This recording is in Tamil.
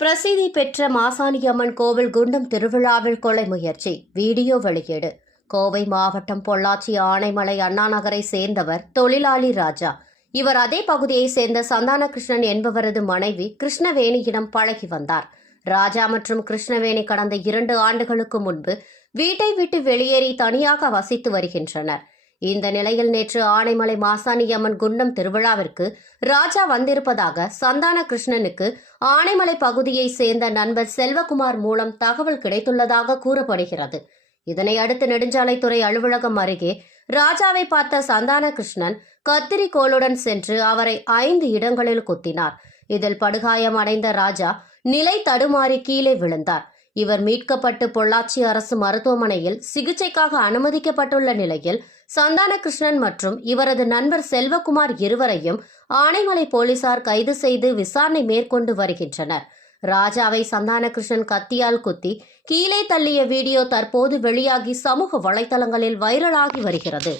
பிரசித்தி பெற்ற மாசாணியம்மன் கோவில் குண்டம் திருவிழாவில் கொலை முயற்சி வீடியோ வெளியீடு. கோவை மாவட்டம் பொள்ளாச்சி ஆனைமலை அண்ணாநகரை சேர்ந்தவர் தொழிலாளி ராஜா. இவர் அதே பகுதியை சேர்ந்த சந்தானகிருஷ்ணன் என்பவரது மனைவி கிருஷ்ணவேணியிடம் பழகி வந்தார். ராஜா மற்றும் கிருஷ்ணவேணி கடந்த 2 ஆண்டுகளுக்கு முன்பு வீட்டை விட்டு வெளியேறி தனியாக வசித்து வருகின்றனர். இந்த நிலையில் நேற்று ஆனைமலை மாசாணியம்மன் குண்டம் திருவிழாவிற்கு ராஜா வந்திருப்பதாக சந்தான கிருஷ்ணனுக்கு ஆனைமலை பகுதியை சேர்ந்த நண்பர் செல்வகுமார் மூலம் தகவல் கிடைத்துள்ளதாக கூறப்படுகிறது. இதனை அடுத்து நெடுஞ்சாலைத்துறை அலுவலகம் அருகே ராஜாவை பார்த்த சந்தான கிருஷ்ணன் கத்திரிக்கோளுடன் சென்று அவரை 5 இடங்களில் குத்தினார். இதில் படுகாயம் அடைந்த ராஜா நிலை தடுமாறி கீழே விழுந்தார். இவர் மீட்கப்பட்டு பொள்ளாச்சி அரசு மருத்துவமனையில் சிகிச்சைக்காக அனுமதிக்கப்பட்டுள்ள நிலையில் சந்தான கிருஷ்ணன் மற்றும் இவரது நண்பர் செல்வகுமார் இருவரையும் ஆனைமலை போலீசார் கைது செய்து விசாரணை மேற்கொண்டு வருகின்றனர். ராஜாவை சந்தான கிருஷ்ணன் கத்தியால் குத்தி கீழே தள்ளிய வீடியோ தற்போது வெளியாகி சமூக வலைதளங்களில் வைரலாகி வருகிறது.